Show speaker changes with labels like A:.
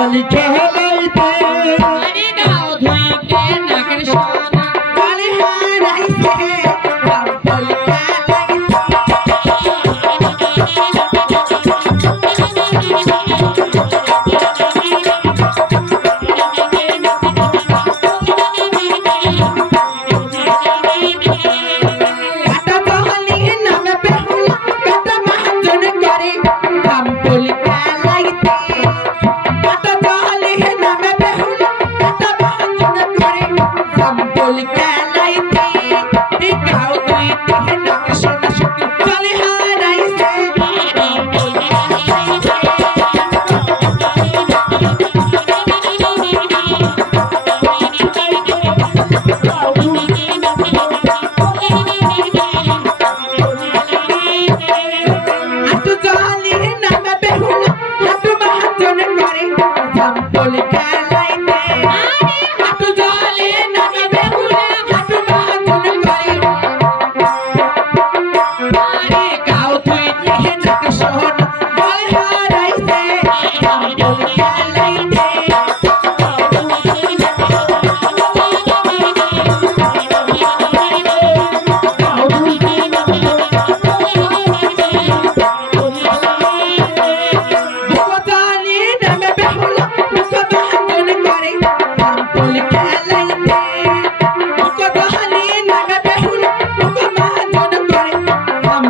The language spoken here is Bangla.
A: কালী খেয়ে গাইতে কালী
B: গাও ধুইতে নাকের সোনা
C: কালী হারাইছে